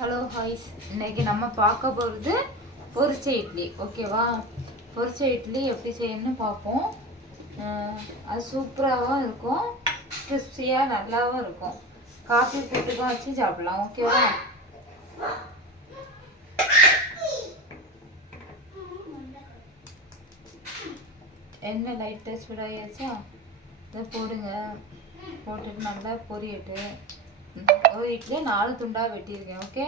Hello ஹாய்ஸ், இன்றைக்கி நம்ம பார்க்க போகிறது பொரிச்ச இட்லி. ஓகேவா? பொரிச்ச இட்லி எப்படி செய்யணும்னு பார்ப்போம். அது சூப்பராகவும் இருக்கும், கிறிஸ்பியாக நல்லாவும் இருக்கும். காஃபி போட்டுக்கும் வச்சு சாப்பிடலாம். ஓகேவா? எண்ணெய் லைட்டாக சூடாகியாச்சா, இதை போடுங்க. போட்டுட்டு நல்லா பொரியட்டு. ஒரு இட்லியை 4 துண்டாக வெட்டியிருக்கேன். ஓகே,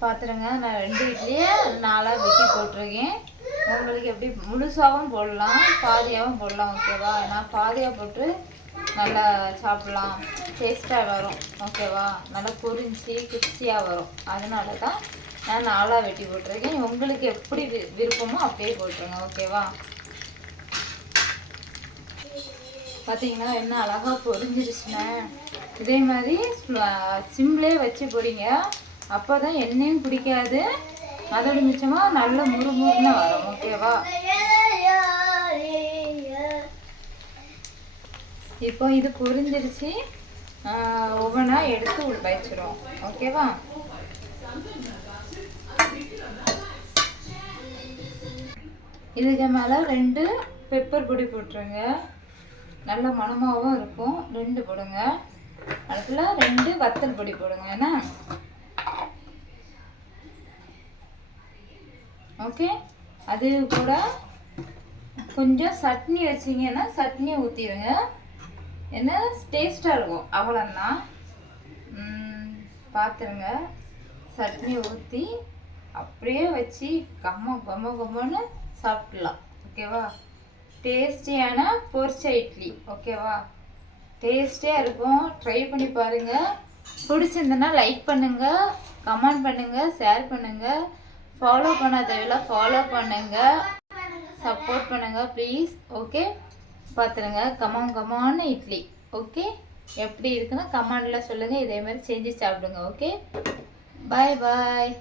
பார்த்துருங்க. நான் 2 இட்லியை 4ஆக வெட்டி போட்டிருக்கேன். உங்களுக்கு எப்படி முழுசாகவும் போடலாம், பாதியாகவும் போடலாம். ஓகேவா? நான் பாதியாக போட்டு நல்லா சாப்பிட்லாம், டேஸ்ட்டாக வரும். ஓகேவா? நல்லா பொரிஞ்சு கிறிஸ்பியாக வரும். அதனால தான் நான் 4ஆக வெட்டி போட்டிருக்கேன். உங்களுக்கு எப்படி விருப்பமோ அப்படியே போட்டுருங்க. ஓகேவா? பார்த்தீங்கன்னா என்ன அழகாக பொரிஞ்சிருச்சுன்னா, இதே மாதிரி சிம்லே வச்சு பொரிங்க. அப்போ தான் எண்ணெயும் பிடிக்காது, அதோட மிச்சமாக நல்ல முறுமுறுன்னு வரும். ஓகேவா? இப்போ இது பொரிஞ்சிருச்சு. ஒவ்வொன்றா எடுத்து உள்ள வச்சிரும். ஓகேவா? இதுக்கு மேலே 2 பெப்பர் பொடி போட்டுருங்க, நல்ல மணமாகவும் இருக்கும். 2 போடுங்க. அடுத்துல 2 வத்தல் பொடி போடுங்க. என்ன? ஓகே. அது கூட கொஞ்சம் சட்னி வச்சிங்கன்னா சட்னியை ஊற்றிடுங்க. என்ன டேஸ்ட்டாக இருக்கும். அவ்வளோதான். பார்த்துருங்க. சட்னி ஊற்றி அப்படியே வச்சு கம்மன்னு சாப்பிட்லாம். ஓகேவா? டேஸ்டியான பொரிச்ச இட்லி. ஓகேவா? டேஸ்டியாக இருக்கும். ட்ரை பண்ணி பாருங்கள். பிடிச்சிருந்தனா லைக் பண்ணுங்கள், கமெண்ட் பண்ணுங்கள், ஷேர் பண்ணுங்கள். ஃபாலோ பண்ணாதவங்கள ஃபாலோ பண்ணுங்கள், சப்போர்ட் பண்ணுங்கள் ப்ளீஸ். ஓகே, பார்த்துருங்க. கமான இட்லி. ஓகே, எப்படி இருக்குன்னு கமெண்டில் சொல்லுங்கள். இதே மாதிரி செஞ்சு சாப்பிடுங்க. ஓகே, பாய் பாய்.